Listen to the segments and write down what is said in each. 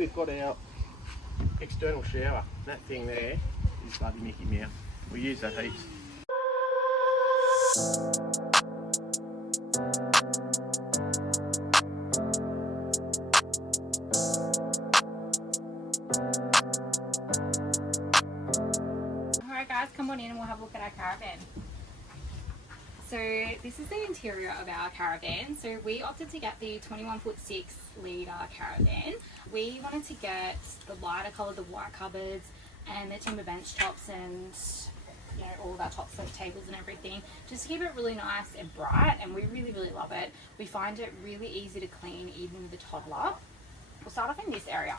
We've got our external shower. That thing there is bloody Mickey Mouse. We use that heaps. Alright guys, come on in and we'll have a look at our caravan. So this is the interior of our caravan. So we opted to get the 21'6" litre caravan. We wanted to get the lighter colour, the white cupboards and the timber bench tops and all of our top sofa tables and everything, just to keep it really nice and bright, and we really love it. We find it really easy to clean even with a toddler. We'll start off in this area.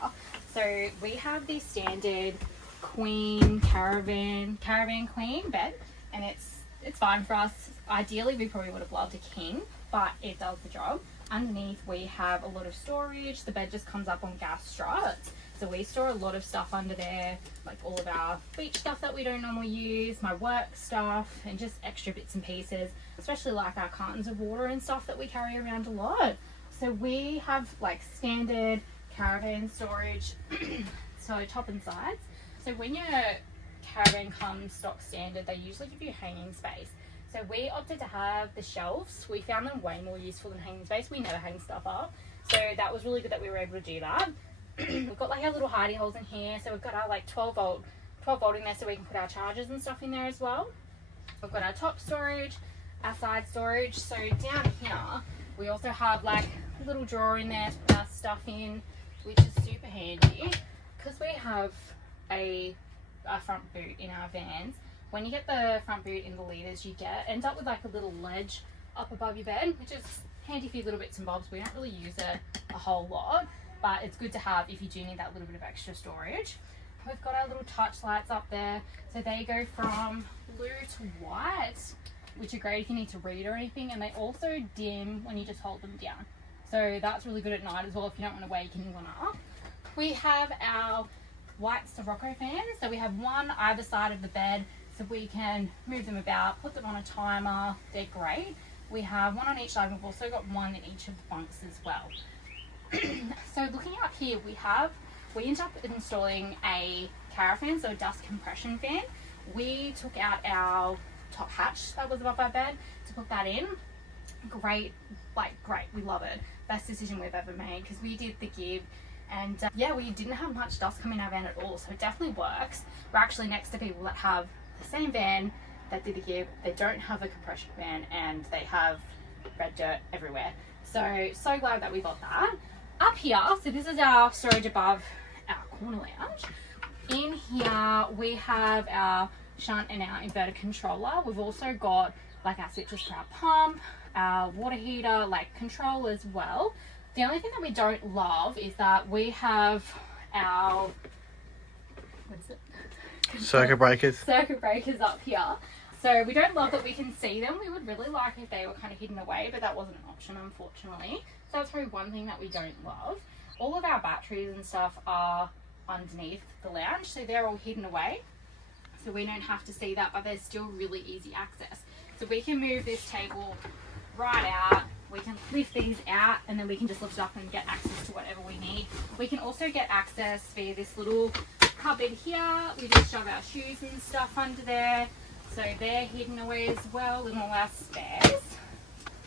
So we have the standard queen caravan queen bed, and it's fine for us. Ideally we probably would have loved a king, but it does the job. Underneath we have a lot of storage. The bed just comes up on gas struts, so we store a lot of stuff under there, like all of our beach stuff that we don't normally use, my work stuff, and just extra bits and pieces, especially like our cartons of water and stuff that we carry around a lot. So we have like standard caravan storage, so top and sides. So when your caravan comes stock standard, they usually give you hanging space. So we opted to have the shelves. We found them way more useful than hanging space. We never hang stuff up, so that was really good that we were able to do that. We've got like our little hidey holes in here, so we've got our like 12 volt in there, so we can put our chargers and stuff in there as well. We've got our top storage, our side storage. So down here we also have like a little drawer in there to put our stuff in, which is super handy because we have a front boot in our vans. When you get the front boot in the leaders, you end up with like a little ledge up above your bed, which is handy for your little bits and bobs. We don't really use it a whole lot, but it's good to have if you do need that little bit of extra storage. We've got our little touch lights up there, so they go from blue to white, which are great if you need to read or anything, and they also dim when you just hold them down, so that's really good at night as well if you don't want to wake anyone up. We have our white Sirocco fans, so we have one either side of the bed, so we can move them about, put them on a timer. They're great. We have one on each side, and we've also got one in each of the bunks as well. So looking up here, we ended up installing a caravan, so a dust compression fan. We took out our top hatch that was above our bed to put that in. Great, we love it. Best decision we've ever made, because we did the Gibb, and yeah, we didn't have much dust coming in our van at all, so it definitely works. We're actually next to people that have the same van that did the Gibb. They don't have a compression fan and they have red dirt everywhere, so glad that we got that. Up here, so this is our storage above our corner lounge. In here we have our shunt and our inverter controller. We've also got like our switches for our pump, our water heater, like control as well. The only thing that we don't love is that we have our, what is it? Circuit breakers. Circuit breakers up here. So we don't love that we can see them. We would really like if they were kind of hidden away, but that wasn't an option, unfortunately. So that's probably one thing that we don't love. All of our batteries and stuff are underneath the lounge, so they're all hidden away. So we don't have to see that, but there's still really easy access. So we can move this table right out. We can lift these out, and then we can just lift it up and get access to whatever we need. We can also get access via this little cupboard here. We just shove our shoes and stuff under there, so they're hidden away as well in all our spares.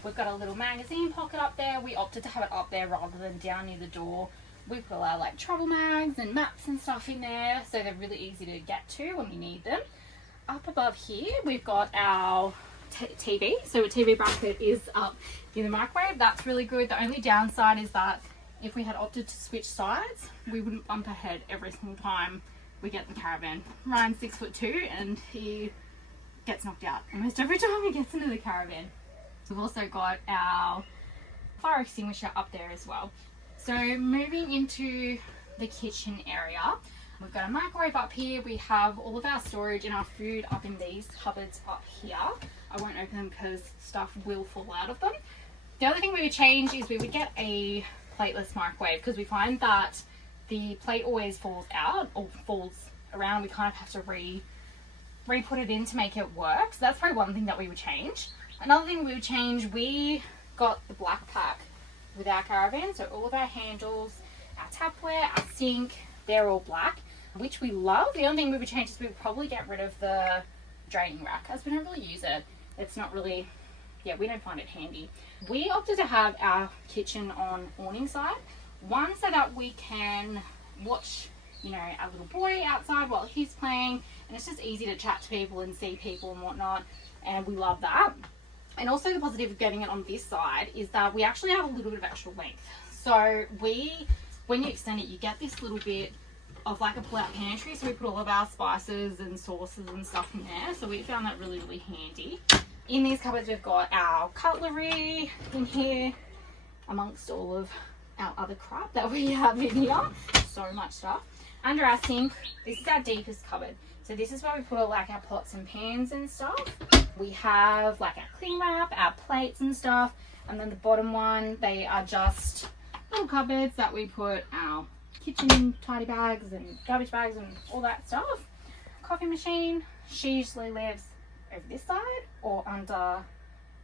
We've got a little magazine pocket up there. We opted to have it up there rather than down near the door. We've got our like travel mags and maps and stuff in there, so they're really easy to get to when we need them. Up above here we've got our TV, so a TV bracket is up in the microwave. That's really good. The only downside is that if we had opted to switch sides, we wouldn't bump ahead every single time we get in the caravan. Ryan's 6'2" and he gets knocked out almost every time he gets into the caravan. We've also got our fire extinguisher up there as well. So moving into the kitchen area, we've got a microwave up here. We have all of our storage and our food up in these cupboards up here. I won't open them because stuff will fall out of them. The other thing we would change is we would get a plateless microwave, because we find that the plate always falls out or falls around. We kind of have to re-put it in to make it work. So that's probably one thing that we would change. Another thing we would change, we got the black pack with our caravan, so all of our handles, our tapware, our sink, they're all black, which we love. The only thing we would change is we would probably get rid of the draining rack, as we don't really use it. It's not really, yeah, we don't find it handy. We opted to have our kitchen on awning side. One, so that we can watch, you know, our little boy outside while he's playing, and it's just easy to chat to people and see people and whatnot, and we love that. And also the positive of getting it on this side is that we actually have a little bit of extra length. So when you extend it, you get this little bit of like a pull-out pantry, so we put all of our spices and sauces and stuff in there, so we found that really, really handy. In these cupboards we've got our cutlery in here, amongst all of our other crap that we have in here. So much stuff. Under our sink, this is our deepest cupboard, so this is where we put all like our pots and pans and stuff. We have like our cling wrap, our plates and stuff, and then the bottom one, they are just little cupboards that we put our kitchen tidy bags and garbage bags and all that stuff. Coffee machine, she usually lives over this side or under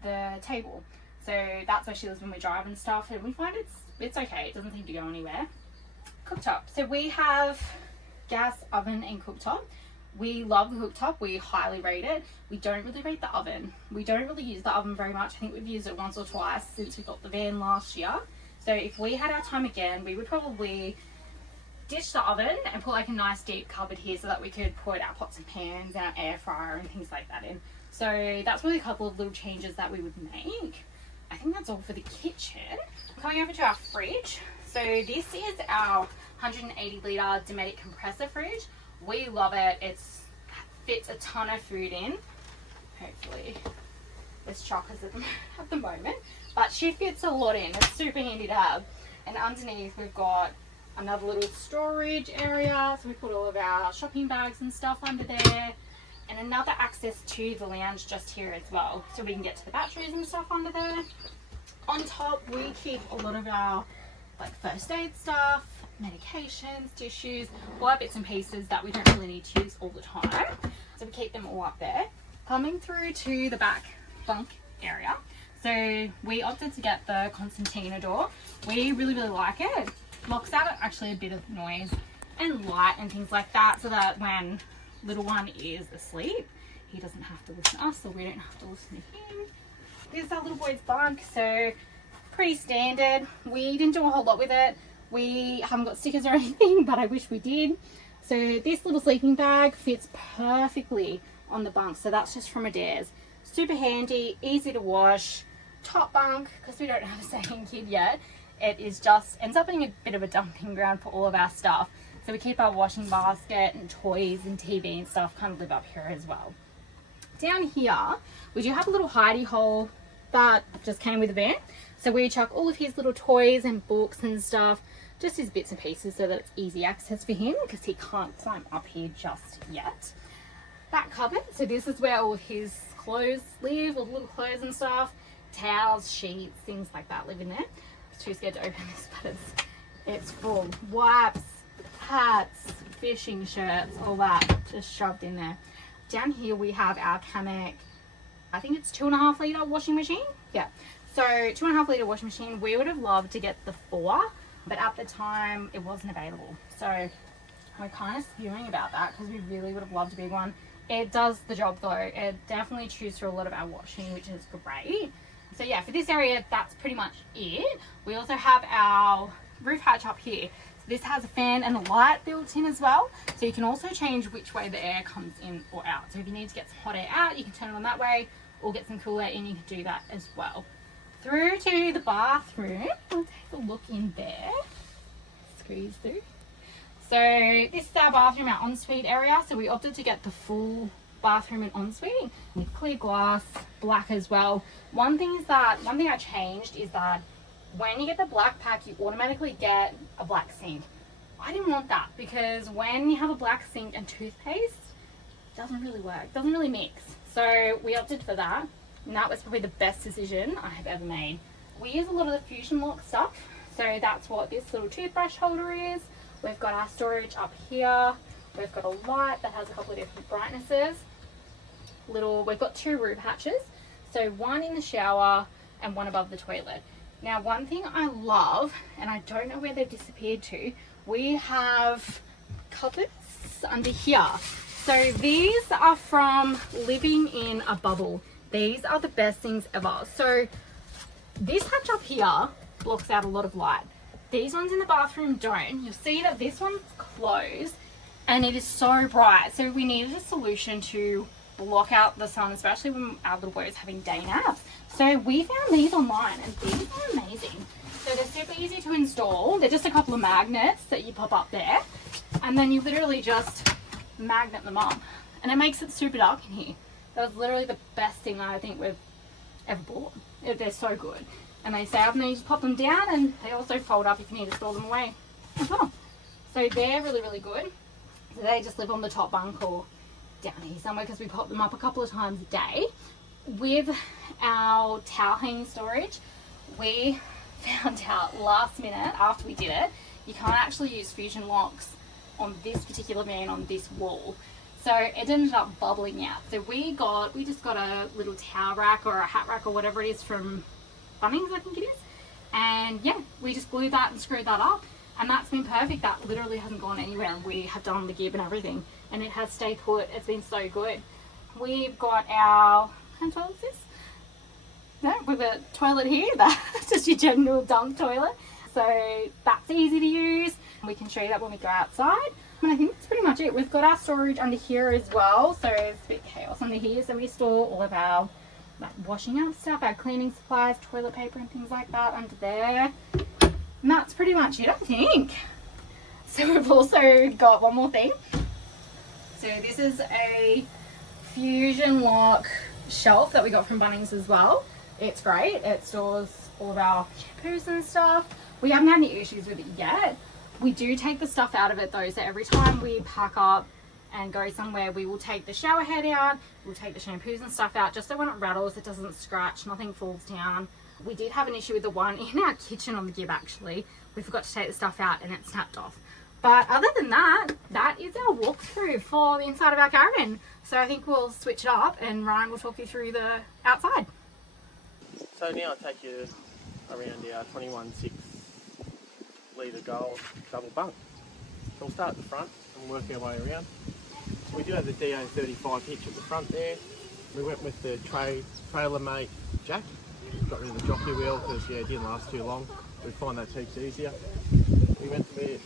the table, so that's where she lives when we drive and stuff, and we find it's okay, it doesn't seem to go anywhere. Cooktop, so we have gas, oven and cooktop. We love the cooktop, we highly rate it. We don't really rate the oven. We don't really use the oven very much. I think we've used it once or twice since we got the van last year. So if we had our time again, we would probably ditch the oven and put like a nice deep cupboard here so that we could put our pots and pans and our air fryer and things like that in. So that's really a couple of little changes that we would make. I think that's all for the kitchen. Coming over to our fridge. So this is our 180 litre Dometic compressor fridge. We love it. It fits a ton of food in. Hopefully there's chockers at the moment, but she fits a lot in. It's super handy to have. And underneath we've got another little storage area, so we put all of our shopping bags and stuff under there, and another access to the lounge just here as well, so we can get to the batteries and stuff under there. On top we keep a lot of our like first aid stuff, medications, tissues, all our bits and pieces that we don't really need to use all the time, so we keep them all up there. Coming through to the back bunk area, so we opted to get the concertina door. We really like it. Blocks out actually a bit of noise and light and things like that, so that when little one is asleep, he doesn't have to listen to us, or we don't have to listen to him. This is our little boy's bunk, so pretty standard. We didn't do a whole lot with it. We haven't got stickers or anything, but I wish we did. So this little sleeping bag fits perfectly on the bunk, so that's just from Adair's. Super handy, easy to wash. Top bunk, because we don't have a second kid yet, it is just ends up being a bit of a dumping ground for all of our stuff. So we keep our washing basket and toys and TV and stuff kind of live up here as well. Down here, we do have a little hidey hole that just came with the van. So we chuck all of his little toys and books and stuff, just his bits and pieces, so that it's easy access for him because he can't climb up here just yet. That cupboard, so this is where all of his clothes live, all the little clothes and stuff, towels, sheets, things like that live in there. Too scared to open this, but it's full. Wipes, hats, fishing shirts, all that just shoved in there. Down here we have our Camec, I think it's 2.5 litre washing machine. Yeah, so 2.5 litre washing machine. We would have loved to get the 4, but at the time it wasn't available. So we're kind of spewing about that because we really would have loved a big one. It does the job though. It definitely chews through a lot of our washing, which is great. So yeah, for this area, that's pretty much it. We also have our roof hatch up here. So this has a fan and a light built in as well. So you can also change which way the air comes in or out. So if you need to get some hot air out, you can turn it on that way, or get some cool air in, you can do that as well. Through to the bathroom, we'll take a look in there. Squeeze through. So this is our bathroom, our ensuite area. So we opted to get the full bathroom and ensuite with clear glass, black as well. One thing I changed is that when you get the black pack, you automatically get a black sink. I didn't want that because when you have a black sink and toothpaste, it doesn't really work, doesn't really mix. So we opted for that, and that was probably the best decision I have ever made. We use a lot of the Fusion Lock stuff, so that's what this little toothbrush holder is. We've got our storage up here. We've got a light that has a couple of different brightnesses. We've got 2 roof hatches, so one in the shower and one above the toilet. Now, one thing I love, and I don't know where they've disappeared to, we have cupboards under here. So these are from living in a bubble. These are the best things ever. So this hatch up here blocks out a lot of light. These ones in the bathroom don't. You'll see that this one's closed and it is so bright. So we needed a solution to block out the sun, especially when our little boy is having day naps. So we found these online and these are amazing. So they're super easy to install. They're just a couple of magnets that you pop up there, and then you literally just magnet them up, and it makes it super dark in here. That was literally the best thing I think we've ever bought. They're so good, and they stay up, and then you just pop them down, and they also fold up if you need to store them away as well. So they're really, really good. So they just live on the top bunk or down here somewhere, because we pop them up a couple of times a day. With our towel hanging storage, we found out last minute after we did it, you can't actually use fusion locks on this particular van on this wall. So it ended up bubbling out. So we just got a little towel rack or a hat rack or whatever it is from Bunks, I think it is. And yeah, we just glued that and screwed that up. And that's been perfect. That literally hasn't gone anywhere. We have done the Gibb and everything. And it has stayed put. It's been so good. We've got our, what toilet is this? No, we've got a toilet here. That's just your general dunk toilet. So that's easy to use. We can show you that when we go outside. And I think that's pretty much it. We've got our storage under here as well. So it's a bit chaos under here. So we store all of our washing up stuff, our cleaning supplies, toilet paper and things like that under there. And that's pretty much it, I think. So we've also got one more thing. So this is a fusion lock shelf that we got from Bunnings as well. It's great. It stores all of our shampoos and stuff. We haven't had any issues with it yet. We do take the stuff out of it though. So every time we pack up and go somewhere, we will take the shower head out. We'll take the shampoos and stuff out just so when it rattles, it doesn't scratch, nothing falls down. We did have an issue with the one in our kitchen on the Gibb actually. We forgot to take the stuff out and it snapped off. But other than that, that is our walkthrough for the inside of our caravan. So I think we'll switch it up and Ryan will talk you through the outside. So now I'll take you around our 21.6 litre gold double bunk. So we'll start at the front and work our way around. So we do have the DO35 hitch at the front there. We went with the trailer mate jack. Got rid of the jockey wheel because it didn't last too long. We find that heaps easier. We went with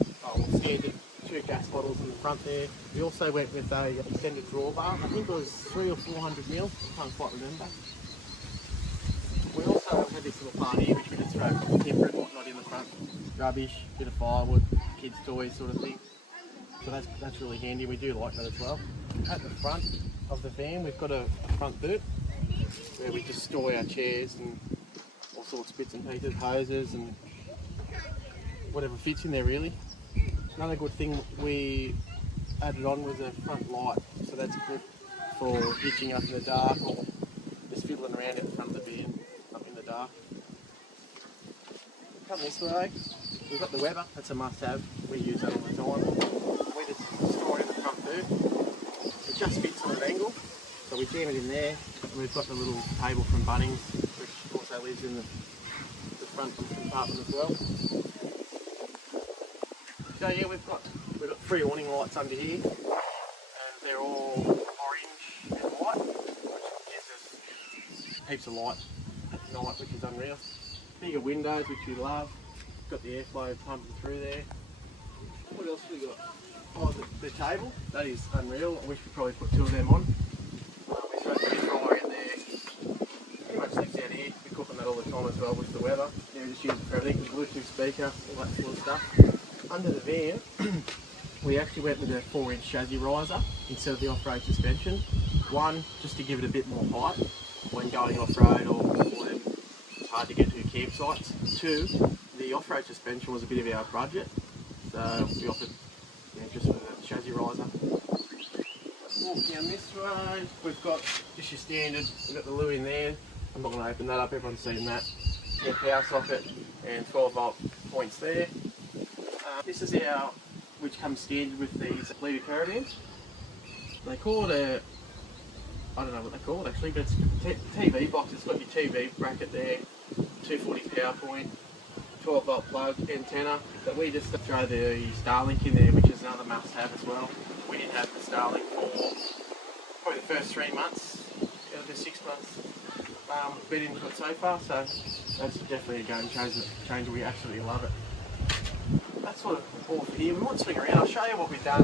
standard 2 gas bottles in the front there. We also went with a extended drawbar. I think it was 300 or 400 mil. I can't quite remember. We also had this little part here which we just throw timber and whatnot in the front. Rubbish, bit of firewood, kids' toys sort of thing. So that's really handy. We do like that as well. At the front of the van we've got a front boot where we just store our chairs and all sorts of bits and pieces, hoses and whatever fits in there really. Another good thing we added on was a front light, so that's good for hitching up in the dark or just fiddling around at the front of the van up in the dark. Come this way, we've got the Weber, that's a must have, we use that all the time. We just store it in the front boot, it just fits on an angle, so we jam it in there. We've got the little table from Bunnings, which also lives in the front compartment as well. So yeah, we've got 3 awning lights under here, and they're all orange and white, which gives us heaps of light at night, which is unreal. Bigger windows, which we love. Got the airflow pumping through there. What else have we got? Oh, the table. That is unreal. I wish we probably put 2 of them on. We throw the air fryer in there. Pretty much lives out here. We cook on that all the time as well with the weather. Yeah, we just use it for everything. Bluetooth speaker, all that sort of stuff. Under the van, we actually went with a 4-inch chassis riser instead of the off-road suspension. One, just to give it a bit more height when going off-road or when it's hard to get to campsites. 2, the off-road suspension was a bit of our budget, so we opted just for the chassis riser. Walk down this road, we've got just your standard, we've got the loo in there. I'm not going to open that up, everyone's seen that. Yeah, power socket and 12 volt points there. This is our, which comes standard with these litre caravans. They call it I don't know what they call it actually, but it's a TV box. It's got your TV bracket there, 240 power point, 12 volt plug, antenna, but we just throw the Starlink in there, which is another must have as well. We didn't have the Starlink for probably the first 3 months out of the 6 months we've been into it so far, so that's definitely a game changer. We absolutely love it. That's sort of all for here. We might swing around. I'll show you what we've done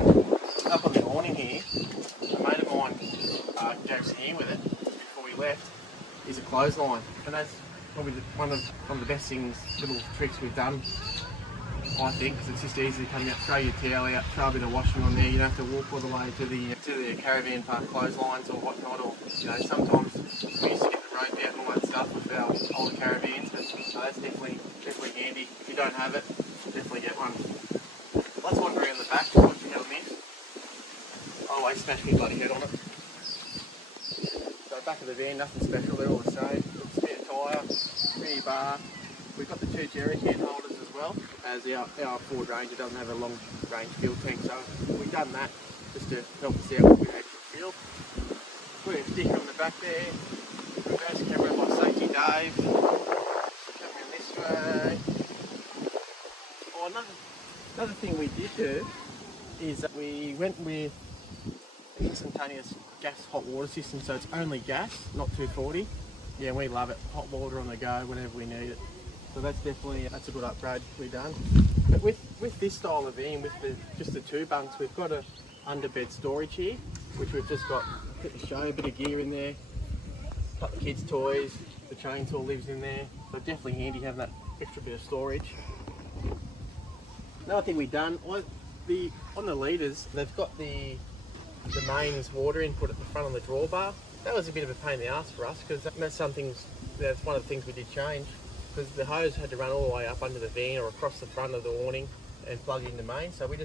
up on the awning here. A mate of mine gave us a hand with it before we left. Is a clothesline, and that's probably one of the best things, little tricks we've done, I think, because it's just easy to come out, throw your towel out, throw a bit of washing on there. You don't have to walk all the way to the caravan park clotheslines or whatnot, or sometimes we used to get the rope out and all that stuff with our older caravans, but that's definitely handy. If you don't have it, definitely get one. Let's wander around the back to what you have missed. I always smash my bloody head on it. So back of the van, nothing special, they're all the same. Spare tyre, rear bar. We've got the 2 jerry can holders as well, as our Ford Ranger doesn't have a long range fuel tank, so we've done that just to help us out with extra fuel. Put a sticker on the back there, reverse camera by Safety Dave. Come in this way. Oh, another thing we did do is that we went with an instantaneous gas hot water system, so it's only gas, not 240. Yeah, and we love it. Hot water on the go whenever we need it. So that's a good upgrade we've done. But with this style of van, with just the 2 bunks, we've got a underbed storage here, which we've just got to show a bit of gear in there, a couple of kids' toys, the chainsaw lives in there. So definitely handy having that extra bit of storage. Another thing we've done, on the leaders, they've got the mains water input at the front of the drawbar. That was a bit of a pain in the ass for us, because that's one of the things we did change, because the hose had to run all the way up under the van or across the front of the awning and plug in the main. So we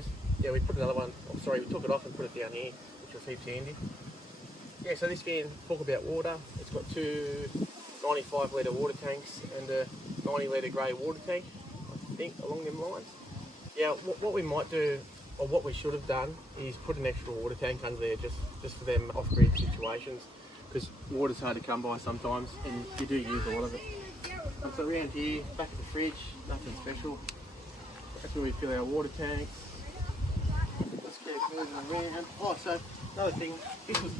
put another one, we took it off and put it down here, which was heaps handy. Yeah, so this van, talk about water, it's got 2 95 litre water tanks and a 90 litre grey water tank, I think, along them lines. Yeah, what we might do, or what we should have done, is put an extra water tank under there just for them off-grid situations, because water's hard to come by sometimes and you do use a lot of it. So around here, back of the fridge, nothing special. That's where we fill our water tanks. Let's keep moving around. Oh, so another thing,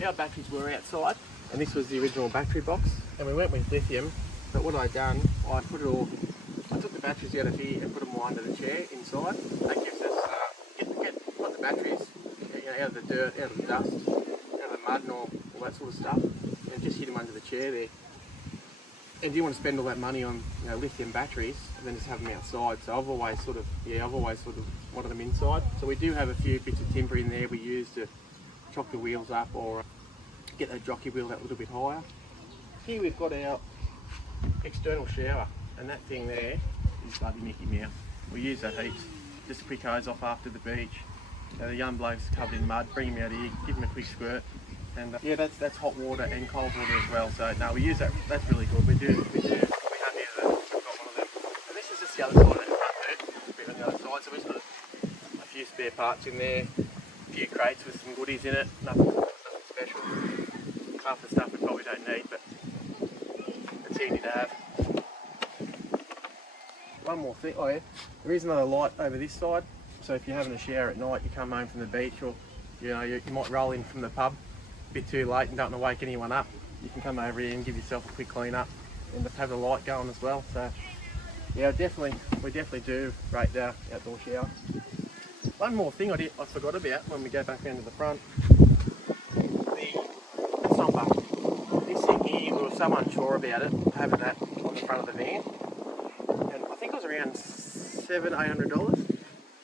our batteries were outside, and this was the original battery box, and we went with lithium. But what I done, I took the batteries out of here and put them all under the chair inside. That gives us got the batteries out of the dirt, out of the dust, out of the mud and all that sort of stuff, and just hit them under the chair there. And do you want to spend all that money on lithium batteries and then just have them outside? So I've always sort of wanted them inside. So we do have a few bits of timber in there we use to chop the wheels up or get that jockey wheel that little bit higher. Here we've got our external shower, and that thing there is bloody Mickey Mouse. We use that heaps. Just a quick hose off after the beach. The young bloke's covered in mud, bring him out here, give him a quick squirt. And yeah, that's hot water and cold water as well. So no, we use that. That's really good. We're happy that we've got one of them. And this is just the other side of the front bit on the other side. So we've got a few spare parts in there, a few crates with some goodies in it. Nothing special. Half the stuff we probably don't need, but it's handy to have. One more thing. Oh yeah, there is another light over this side. So if you're having a shower at night, you come home from the beach, or you might roll in from the pub a bit too late and don't want to wake anyone up, you can come over here and give yourself a quick clean up and have the light going as well. So yeah, we definitely do rate the outdoor shower. One more thing I forgot about when we go back around to the front, the somber. This thing here, we were so unsure about it, having that on the front of the van, and I think it was around $700-800.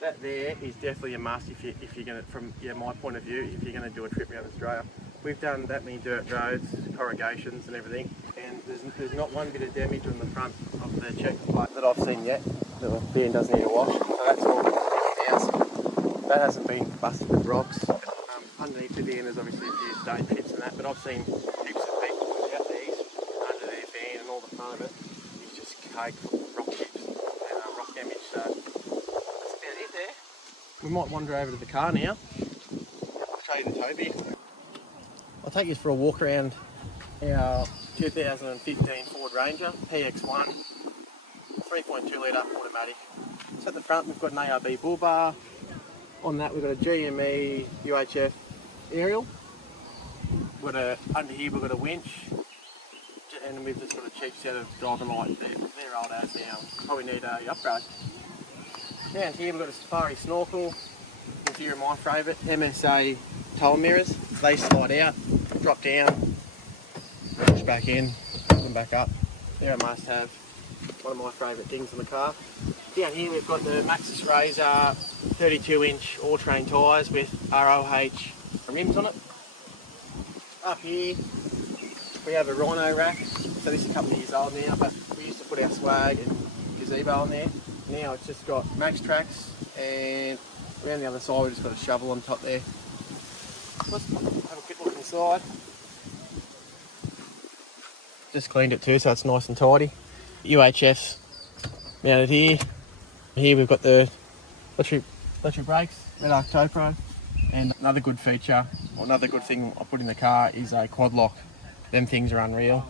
That there is definitely a must if you're going to, from my point of view, if you're going to do a trip around Australia. We've done that many dirt roads, corrugations and everything, and there's not one bit of damage on the front of the checker plate that I've seen yet. The van doesn't need a wash, so that's all in-house. That hasn't been busted with rocks. Underneath the van there's obviously a few stain pits and that, but I've seen heaps of people without these under their van, and all the front of it is just caked with rock chips and rock damage. So we might wander over to the car now. I'll show you the tow vehicle. I'll take you for a walk around our 2015 Ford Ranger PX1. 3.2 litre automatic. So at the front we've got an ARB bull bar. On that we've got a GME UHF aerial. Under here we've got a winch. And we've just got a cheap set of driving lights. They're old as now. Probably need a upgrade. Down here we've got a safari snorkel. Here are my favourite, MSA toll mirrors. They slide out, drop down, push back in, come back up. They're a must have. One of my favourite things in the car. Down here we've got the Maxxis Razor 32-inch all-terrain tyres with ROH rims on it. Up here we have a Rhino rack. So this is a couple of years old now, but we used to put our swag and gazebo on there. Now it's just got Max Tracks, and around the other side we've just got a shovel on top there. Let's have a quick look inside. Just cleaned it too, so it's nice and tidy. UHFs mounted here. Here we've got the electric brakes, Red Arc Tow Pro. And another good feature, or another good thing I put in the car is a quad lock. Them things are unreal.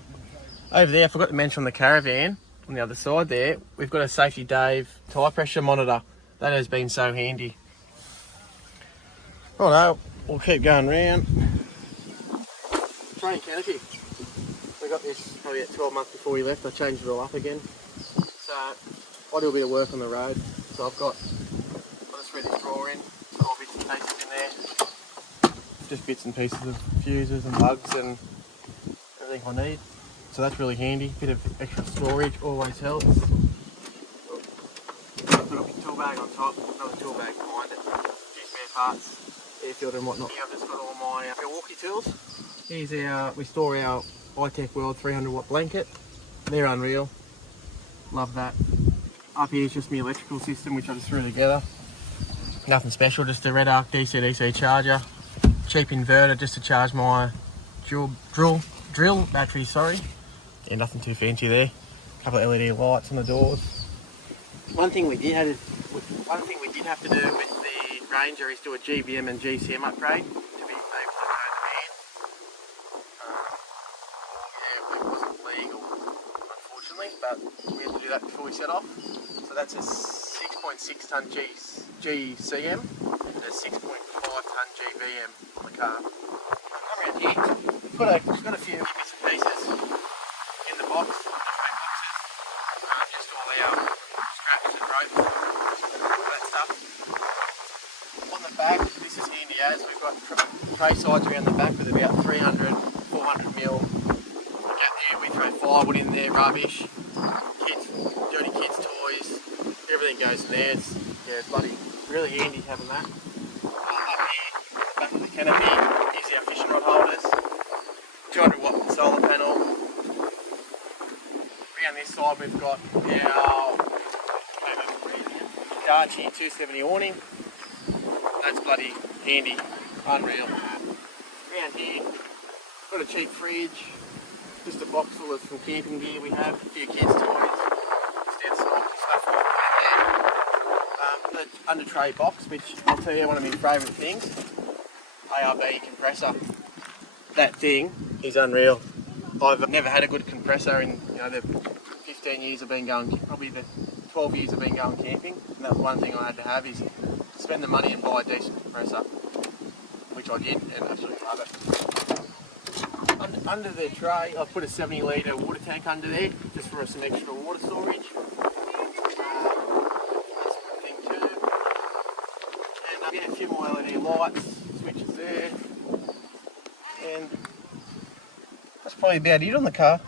Over there, I forgot to mention on the Caravan, on the other side there, we've got a Safety Dave tyre pressure monitor. That has been so handy. Righto, we'll keep going round. Train Canopy. We got this probably at 12 months before we left. I changed it all up again. So I do a bit of work on the road. So I'll just thread this drawer in, put all bits and pieces in there. Just bits and pieces of fuses and lugs and everything I need. So that's really handy. Bit of extra storage always helps. Put a tool bag on top, another tool bag behind it. Few spare parts, air filter and whatnot. Here I've just got all my Milwaukee tools. Here's we store our iTech World 300 watt blanket. They're unreal. Love that. Up here is just my electrical system, which I just threw together. Nothing special, just a Red Arc DC-DC charger. Cheap inverter just to charge my drill battery, sorry. Yeah, nothing too fancy there. A couple of LED lights on the doors. One thing we did have to do with the Ranger is do a GVM and GCM upgrade to be able to turn the van. Yeah, it wasn't legal, unfortunately, but we had to do that before we set off. So that's a 6.6 tonne GCM and a 6.5 tonne GVM on the car. Come around here, we've got a few bits and pieces in the box, just all our straps and ropes, all that stuff. On the back, this is handy as we've got tray sides around the back with about 300, 400 mil gap there. We throw firewood in there, rubbish, dirty kids' toys, everything goes in there. It's bloody really handy having that. Up here, back of the canopy, is our fishing rod holders, 200 watt solar panel. Around this side we've got our Darchi 270 awning. That's bloody handy, unreal. Around here, got a cheap fridge, just a box full of some camping gear we have, a few kids' toys, just outside stuff like that. The under tray box, which I'll tell you one of my favourite things, ARB compressor. That thing is unreal. I've never had a good compressor in the 15 years I've been going, probably the 12 years I've been going camping, and that was one thing I had to have, is spend the money and buy a decent compressor, which I did and absolutely love it. Under the tray I've put a 70 litre water tank under there, just for some extra water storage. That's a good thing too. And a few more LED lights, switches there, and that's probably about it on the car.